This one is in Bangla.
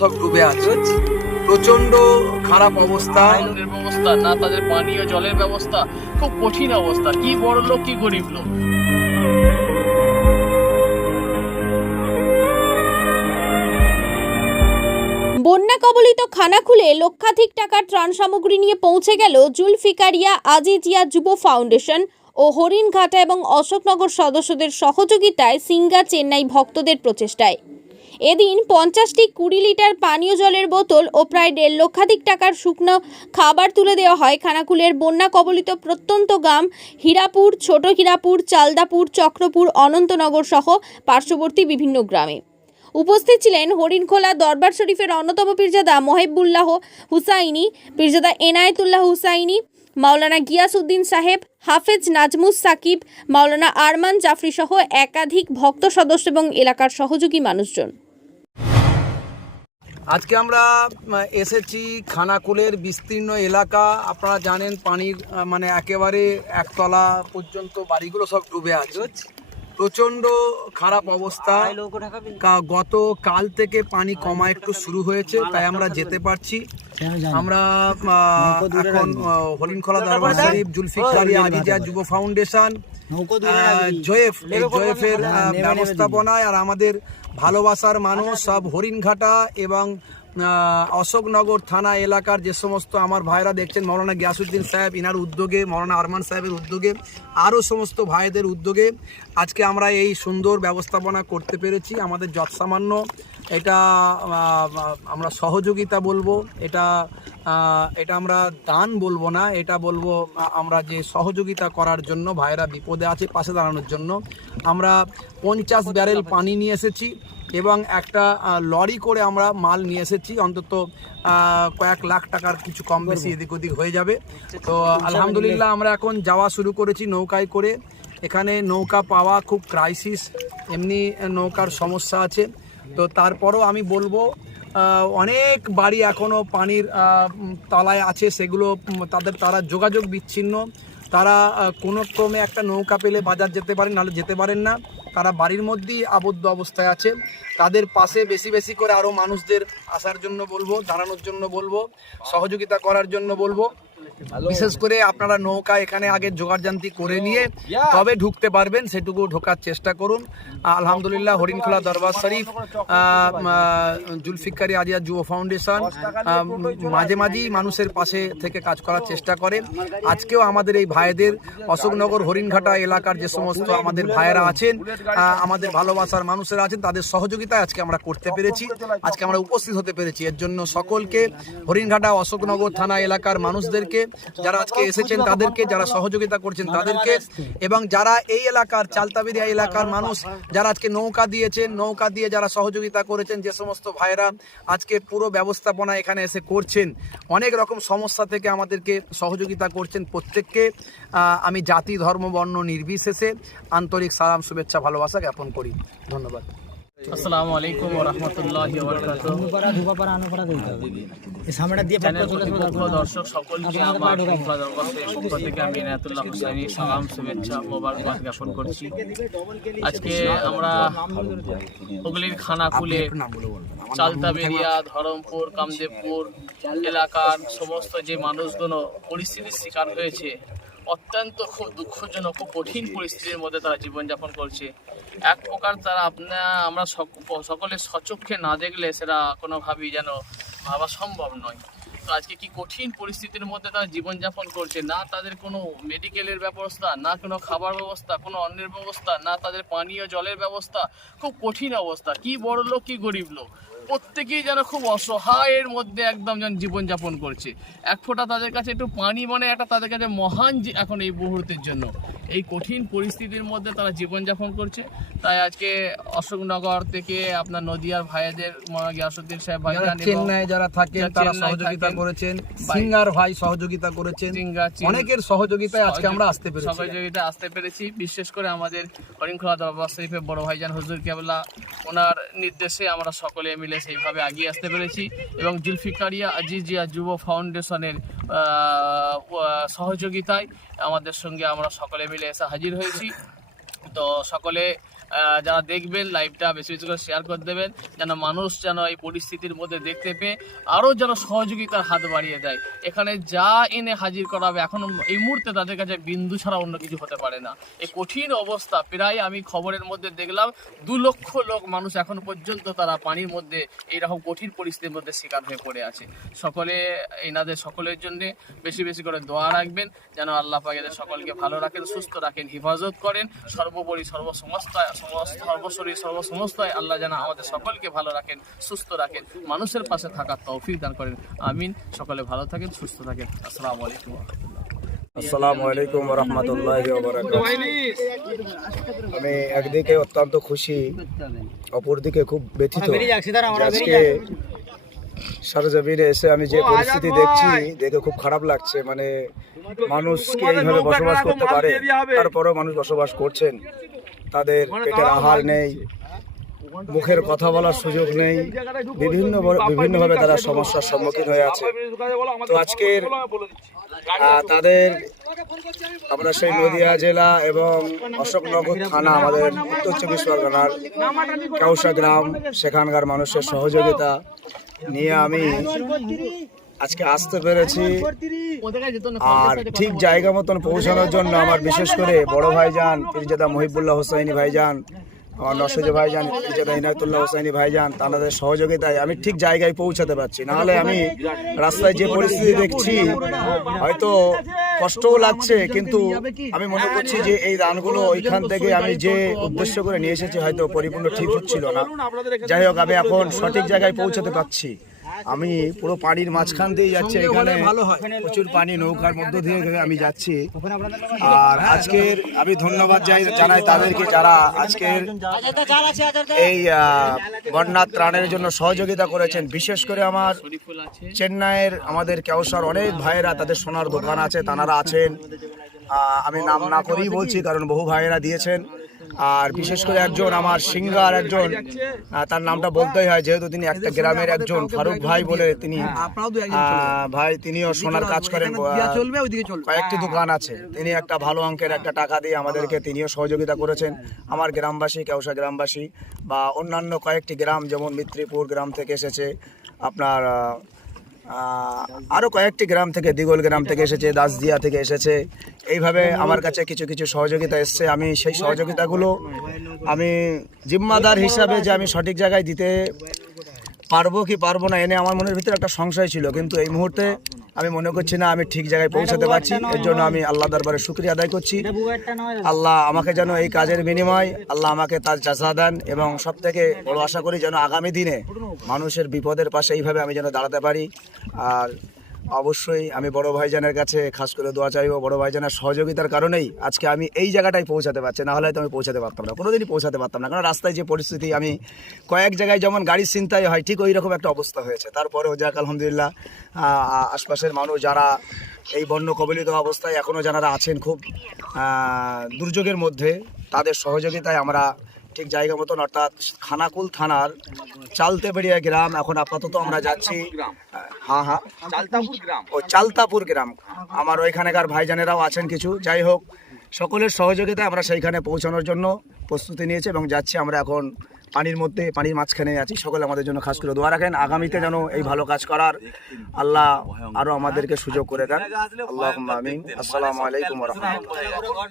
সব ডুবে আছে। প্রচণ্ড খারাপ অবস্থা। আইনের ব্যবস্থা, না তাদের পানীয় জলের ব্যবস্থা। খুব কঠিন অবস্থা। কি বড় লোক কি গরিব লোক বন্যা কবলিত খানাকুলে লক্ষাধিক টাকার ত্রাণ সামগ্রী নিয়ে পৌঁছে গেল জুলফিকারিয়া আজিজিয়া যুব ফাউন্ডেশন ও হরিণঘাটা এবং অশোকনগর সদস্যদের সহযোগিতায় সিঙ্গা চেন্নাই ভক্তদের প্রচেষ্টায়। এদিন পঞ্চাশটি কুড়ি লিটার পানীয় জলের বোতল ও প্রায় দেড় লক্ষাধিক টাকার শুকনো খাবার তুলে দেওয়া হয় খানাকুলের বন্যা কবলিত প্রত্যন্ত গ্রাম হীরাপুর, ছোট হীরাপুর, চালদাপুর, চক্রপুর, অনন্তনগর সহ পার্শ্ববর্তী বিভিন্ন গ্রামে। উপস্থিত ছিলেন হরিণখোলা দরবার শরীফের অন্যতম পীরজাদা মহেবুল্লাহ হুসাইনি, পীরজাদা এনায়েতুল্লাহ হুসাইনি, মাওলানা গিয়াসউদ্দিন সাহেব, হাফেজ নাজমুস সাকিব, মাওলানা আরমান জাফরি সহ একাধিক ভক্ত সদস্য এবং এলাকার সহযোগী মানুষজন। আজকে আমরা এসেছি খানাকুলের বিস্তীর্ণ এলাকা। আপনারা জানেন পানির মানে একেবারে একতলা পর্যন্ত বাড়িগুলো সব ডুবে আছে। প্রচণ্ড খারাপ অবস্থা। গত কাল থেকে পানি কমা একটু শুরু হয়েছে তাই আমরা যেতে পারছি। আমরা এখন হরিণখোলা দরবার শরীফ জুলফিকারি আজিজা যুব ফাউন্ডেশন জয়েফ এই জয়েফের ব্যবস্থাপনায় আর আমাদের ভালোবাসার মানুষ সব হরিণঘাটা এবং অশোকনগর থানা এলাকার যে সমস্ত আমার ভাইরা দেখছেন, মৌলানা গিয়াসুদ্দিন সাহেব, ইনার উদ্যোগে, মৌলানা আরমান সাহেবের উদ্যোগে আরও সমস্ত ভাইদের উদ্যোগে আজকে আমরা এই সুন্দর ব্যবস্থাপনা করতে পেরেছি। আমাদের যৎসামান্য এটা আমরা সহযোগিতা বলব, এটা এটা আমরা দান বলব না, এটা বলব, আমরা যে সহযোগিতা করার জন্য ভাইরা বিপদে আছে, পাশে দাঁড়ানোর জন্য। আমরা পঞ্চাশ ব্যারেল পানি নিয়ে এসেছি। এবং একটা লরি করে আমরা মাল নিয়ে এসেছি। অন্তত কয়েক লাখ টাকার কিছু কম বেশি এদিক ওদিক হয়ে যাবে। তো আলহামদুলিল্লাহ আমরা এখন যাওয়া শুরু করেছি নৌকায় করে। এখানে নৌকা পাওয়া খুব ক্রাইসিস এমনি নৌকার সমস্যা আছে। তো তারপরও আমি বলব অনেক বাড়ি এখনও পানির তলায় আছে। সেগুলো তাদের তারা যোগাযোগ বিচ্ছিন্ন। তারা কোনো ক্রমে একটা নৌকা পেলে বাজার যেতে পারেন নাহলে যেতে পারেন না। তারা বাড়ির মধ্যেই আবদ্ধ অবস্থায় আছে, তাদের পাশে বেশি বেশি করে আরও মানুষদের আসার জন্য বলব, দাঁড়ানোর জন্য বলব, সহযোগিতা করার জন্য বলব। বিশেষ করে আপনারা নৌকা এখানে আগে জোগাড়জান্তি করে নিয়ে তবে ঢুকতে পারবেন সেটুকু ঢোকার চেষ্টা করুন। আলহামদুলিল্লাহ হরিণখোলা দরবার শরীফ জুলফিকারি আজিয়া যুব ফাউন্ডেশন মাঝে মাঝেই মানুষের পাশে থেকে কাজ করার চেষ্টা করে আজকেও আমাদের এই ভাইদের অশোকনগর হরিণঘাটা এলাকার যে সমস্ত আমাদের ভাইয়েরা আছেন আমাদের ভালোবাসার মানুষেরা আছেন তাদের সহযোগিতায় আজকে আমরা করতে পেরেছি। আজকে আমরা উপস্থিত হতে পেরেছি। এর জন্য সকলকে হরিণঘাটা অশোকনগর থানা এলাকার মানুষদেরকে যারা আজকে এসেছেন, তাদেরকে যারা সহযোগিতা করছেন, তাদেরকে এবং যারা এই এলাকার চালতাবিরিয়া এলাকার মানুষ, যারা আজকে নৌকা দিয়েছেন, নৌকা দিয়ে যারা সহযোগিতা করেছেন, যে সমস্ত ভাইরা আজকে পুরো ব্যবস্থাপনা এখানে এসে করছেন, অনেক রকম সমস্যা থেকে আমাদেরকে সহযোগিতা করছেন। প্রত্যেককে আমি জাতি, ধর্ম, বর্ণ নির্বিশেষে আন্তরিক সালাম, শুভেচ্ছা, ভালোবাসা জ্ঞাপন করি। ধন্যবাদ। আসসালামু আলাইকুম রাহমাতুল্লাহি দর্শক সকলকে আমার থেকে আমি সালাম, শুভেচ্ছা, মোবারকবাদ জ্ঞাপন করছি। আজকে আমরা হুগলির খানাকুলে আমার চালতাবেরিয়া, ধরমপুর, কামদেবপুর এলাকার সমস্ত যে মানুষগুলো পরিস্থিতির শিকার হয়েছে অত্যন্ত খুব দুঃখজনক কঠিন পরিস্থিতির মধ্যে তারা জীবনযাপন করছে। এক প্রকার তারা আপনা, আমরা সকলে সচক্ষে না দেখলে সেটা কোনোভাবেই যেন ভাবা সম্ভব নয়। তো আজকে কি কঠিন পরিস্থিতির মধ্যে তারা জীবনযাপন করছে? না তাদের কোনো মেডিকেলের ব্যবস্থা, না কোনো খাবার ব্যবস্থা, কোনো অন্যের ব্যবস্থা, না তাদের পানীয় জলের ব্যবস্থা, খুব কঠিন অবস্থা। কি বড় লোক কি গরিব লোক প্রত্যেকেই যেন খুব অসহায়ের মধ্যে একদম যেন জীবনযাপন করছে। এক ফোঁটা তাদের কাছে একটু পানি মানে একটা তাদের কাছে মহান এখন এই মুহূর্তের জন্য। এই কঠিন পরিস্থিতির মধ্যে তারা জীবনযাপন করছে। তাই আজকে অশোকনগর থেকে আপনার নদিয়ার ভাইদের গিয়াসুদ্দিন সাহেব এবং চেন্নাই যারা থাকেন তারা সহযোগিতা করেছেন। সিঙ্গার ভাই সহযোগিতা করেছেন। অনেকের সহযোগিতায় আজকে আমরা আসতে পেরেছি। সহযোগিতা আসতে পেরেছি। বিশেষ করে আমাদের হরিণখোলা দরবার শরীফের বড় ভাইজান হুজুর কেবলা ওনার নির্দেশে আমরা সকলে মিলে সেইভাবে এগিয়ে আসতে পেরেছি। এবং জুলফিকারিয়া আজিজিয়া যুব ফাউন্ডেশনের সহযোগিতায় আমাদের সঙ্গে আমরা সকলে মিলে এসে হাজির হয়েছি। তো সকলে যারা দেখবেন লাইভটা বেশি বেশি করে শেয়ার করে দেবেন, যেন মানুষ যেন এই পরিস্থিতির মধ্যে দেখতে পেয়ে আরও যেন সহযোগিতার হাত বাড়িয়ে দেয়। এখানে যা এনে হাজির করা হবে এখন এই মুহূর্তে তাদের কাছে বিন্দু ছাড়া অন্য কিছু হতে পারে না। এই কঠিন অবস্থা, প্রায় আমি খবরের মধ্যে দেখলাম, দু লক্ষ লোক মানুষ এখন পর্যন্ত তারা পানির মধ্যে এইরকম কঠিন পরিস্থিতির মধ্যে শিকার হয়ে পড়ে আছে। সকলে, এনাদের সকলের জন্য বেশি বেশি করে দোয়া রাখবেন, যেন আল্লাহ পাক সকলকে ভালো রাখেন, সুস্থ রাখেন, হেফাজত করেন, সর্বোপরি সর্বসমস্তায় সমস্ত সর্বশরী সর্বসমস্তায় আল্লাহ যেন আমাদের সকলকে ভালো রাখেন সুস্থ রাখেন মানুষের পাশে থাকার তৌফিক দান করেন। আমিন। সকলে ভালো থাকেন সুস্থ থাকেন। আসসালামু আলাইকুম। আসসালামু আলাইকুম রহমতুল্লাহ আমি একদিকে অত্যন্ত খুশি অপরদিকে খুব ব্যথিত আজকে সরজমিনে এসে আমি যে পরিস্থিতি দেখছি দেখে খুব খারাপ লাগছে। মানে মানুষকে এইভাবে বসবাস করতে পারে তারপরেও মানুষ বসবাস করছেন। তাদের পেটের আহার নেই মুখের কথা বলার সুযোগ নেই। বিভিন্ন বিভিন্নভাবে তারা সমস্যার সম্মুখীন হয়ে আছে। তো আজকের তাদের আমরা সেই নদিয়া জেলা এবং অশোকনগর থানা আমাদের উত্তর চব্বিশ পরগনার কাউসা গ্রাম সেখানকার মানুষের সহযোগিতা নিয়ে আমি আজকে আসতে পেরেছি। আর ঠিক জায়গা মতন পৌঁছানোর জন্য আমার বিশেষ করে বড় ভাইজান পীরজাদা মহিবুল্লাহ হোসাইনি ভাইজান, আমার নসরুল ভাইজান পীরজাদা ইনায়তুল্লাহ হোসাইনি ভাইজান, তাদের সহযোগিতায় আমি ঠিক জায়গায় পৌঁছাতে পারছি। নাহলে আমি রাস্তায় যে পরিস্থিতি দেখছি, হয়তো কষ্টও লাগছে, কিন্তু আমি মনে করছি যে এই দানগুলো ওইখান থেকে আমি যে উদ্দেশ্য করে নিয়ে এসেছি, হয়তো পরিপূর্ণ ঠিক হচ্ছিল না। যাই হোক, আমি এখন সঠিক জায়গায় পৌঁছাতে পারছি। আমি পুরো পানির মাঝখান দিয়ে যাচ্ছি এখানে। প্রচুর পানি নৌকার মধ্য দিয়ে আমি যাচ্ছি। আর আজকের আমি ধন্যবাদ যাই জানাই তাদেরকে যারা আজকের এই বন্যা ত্রাণের জন্য সহযোগিতা করেছেন। বিশেষ করে আমার চেন্নাইয়ের আমাদের কেওসার অনেক ভাইয়েরা তাদের সোনার দোকান আছে তানারা আছেন। আমি নাম না করেই বলছি কারণ বহু ভাইয়েরা দিয়েছেন। আর বিশেষ করে একজন আমার সিঙ্গার একজন তার নামটা বলতেই হয় যেহেতু তিনি একটা গ্রামের একজন ফারুক ভাই বলে তিনি ভাই তিনিও সোনার কাজ করেন কয়েকটি দোকান আছে। তিনি একটা ভালো অঙ্কের একটা টাকা দিয়ে আমাদেরকে তিনিও সহযোগিতা করেছেন। আমার গ্রামবাসী কেউসা গ্রামবাসী বা অন্যান্য কয়েকটি গ্রাম যেমন মিত্রিপুর গ্রাম থেকে এসেছে আপনার আহ, আহ, আরও কয়েকটি গ্রাম থেকে দিগল গ্রাম থেকে এসেছে দাসদিয়া থেকে এসেছে। এইভাবে আমার কাছে কিছু কিছু সহযোগিতা এসছে। আমি সেই সহযোগিতাগুলো আমি জিম্মাদার হিসাবে যে আমি সঠিক জায়গায় দিতে পারব কি পারব না এনে আমার মনের ভিতরে একটা সংশয় ছিল। কিন্তু এই মুহূর্তে আমি মনে করছি না, আমি ঠিক জায়গায় পৌঁছাতে পারছি। এর জন্য আমি আল্লাহ দরবারে শুক্রিয়া আদায় করছি। আল্লাহ আমাকে যেন এই কাজের বিনিময়, আল্লাহ আমাকে তার চাষা দেন এবং সব থেকে বড় আশা করি যেন আগামী দিনে মানুষের বিপদের পাশে এইভাবে আমি যেন দাঁড়াতে পারি। আর অবশ্যই আমি বড় ভাইজানের কাছে খাস করে দোয়া চাইব, বড় ভাইজানের সহযোগিতার কারণেই আজকে আমি এই জায়গাটায় পৌঁছাতে পারছি, না হলে হয়তো আমি পৌঁছাতে পারতাম না, কোনোদিনই পৌঁছাতে পারতাম না। কারণ রাস্তায় যে পরিস্থিতি, আমি কয়েক জায়গায় যেমন গাড়ির চিন্তায় হয়, ঠিক ওই রকম একটা অবস্থা হয়েছে। তারপরেও যাক, আলহামদুলিল্লাহ আশপাশের মানুষ যারা এই বন্য কবলিত অবস্থায় এখনও যারা আছেন, খুব দুর্যোগের মধ্যে, তাদের সহযোগিতায় আমরা ঠিক জায়গা মতন অর্থাৎ খানাকুল থানার চালতেবেড়িয়া গ্রাম। এখন আপাতত আমরা যাচ্ছি হ্যাঁ হ্যাঁ। ও চালতাপুর গ্রাম। আমার ওইখানেকার ভাইজানেরাও আছেন কিছু। যাই হোক সকলের সহযোগিতায় আমরা সেইখানে পৌঁছানোর জন্য প্রস্তুতি নিয়েছি এবং যাচ্ছি আমরা এখন পানির মধ্যে পানির মাঝখানে আছি। সকলে আমাদের জন্য খাস করে দোয়া রাখেন। আগামীতে যেন এই ভালো কাজ করার আল্লাহ আরও আমাদেরকে সুযোগ করে দেন। আল্লাহ আমিন। আসসালামু আলাইকুম রহমতুল্লাহ।